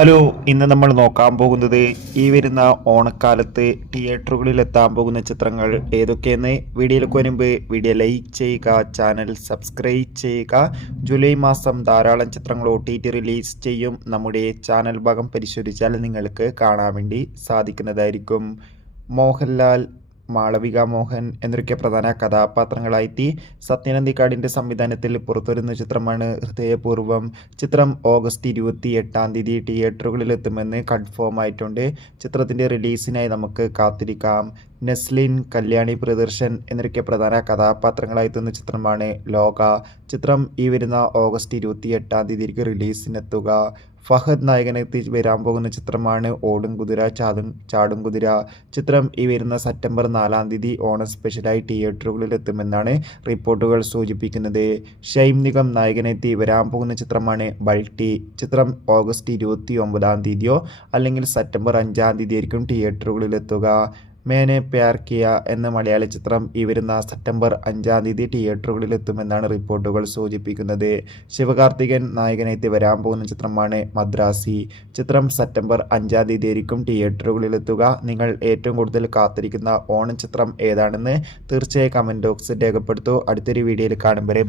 Hello, ഇന്ന് നമ്മൾ നോക്കാൻ പോകുന്നത് ഈ വരുന്ന ഓണക്കാലത്ത് തിയേറ്ററുകളിൽ എത്താൻ പോകുന്ന ചിത്രങ്ങൾ ഏതൊക്കെയെന്ന്. വീഡിയോയിലേക്ക് വരുമ്പോൾ വീഡിയോ ലൈക്ക് ചെയ്യുക, ചാനൽ സബ്സ്ക്രൈബ് ചെയ്യുക. ജൂലൈ മാസം ധാരാളം ചിത്രങ്ങൾ OTT റിലീസ് ചെയ്യും. നമ്മുടെ ചാനൽ ഭാഗം പരിശോധിച്ചാൽ നിങ്ങൾക്ക് കാണാൻ വേണ്ടി സാധിക്കുന്നതായിരിക്കും. മോഹൻലാൽ, മാളവിക മോഹൻ എന്നൊക്കെ പ്രധാന കഥാപാത്രങ്ങളായെത്തി സത്യനന്ദിക്കാടിൻ്റെ സംവിധാനത്തിൽ പുറത്തുവരുന്ന ചിത്രമാണ് ഹൃദയപൂർവ്വം. ചിത്രം ഓഗസ്റ്റ് 28 തിയേറ്ററുകളിലെത്തുമെന്ന് കൺഫേം ആയിട്ടുണ്ട്. ചിത്രത്തിൻ്റെ റിലീസിനായി നമുക്ക് കാത്തിരിക്കാം. നെസ്ലിൻ, കല്യാണി പ്രിയദർശൻ എന്നൊക്കെ പ്രധാന കഥാപാത്രങ്ങളായെത്തുന്ന ചിത്രമാണ് ലോക. ചിത്രം ഈ വരുന്ന ഓഗസ്റ്റ് 28 റിലീസിനെത്തുക. ഫഹദ് നായകനെത്തി വരാൻ പോകുന്ന ചിത്രമാണ് ഓടും കുതിര ചാടും കുതിര. ചിത്രം ഈ വരുന്ന സെപ്റ്റംബർ 4 ഓണം സ്പെഷ്യലായി തിയേറ്ററുകളിൽ എത്തുമെന്നാണ് റിപ്പോർട്ടുകൾ സൂചിപ്പിക്കുന്നത്. ഷൈം നിഗം നായകനെത്തി വരാൻ പോകുന്ന ചിത്രമാണ് ബൾട്ടി. ചിത്രം ഓഗസ്റ്റ് 29 അല്ലെങ്കിൽ സെപ്റ്റംബർ 5 ആയിരിക്കും തിയേറ്ററുകളിലെത്തുക. മേനെ പ്യാർ കിയ എന്ന മലയാള ചിത്രം ഈ വരുന്ന സെപ്റ്റംബർ 5 തിയേറ്ററുകളിലെത്തുമെന്നാണ് റിപ്പോർട്ടുകൾ സൂചിപ്പിക്കുന്നത്. ശിവകാർത്തികൻ നായകനെത്തി വരാൻ പോകുന്ന ചിത്രമാണ് മദ്രാസി. ചിത്രം സെപ്റ്റംബർ 5 ആയിരിക്കും തിയേറ്ററുകളിലെത്തുക. നിങ്ങൾ ഏറ്റവും കൂടുതൽ കാത്തിരിക്കുന്ന ഓണം ചിത്രം ഏതാണെന്ന് തീർച്ചയായും കമൻറ്റ് ബോക്സിൽ രേഖപ്പെടുത്തൂ. അടുത്തൊരു വീഡിയോയിൽ കാണും വരെ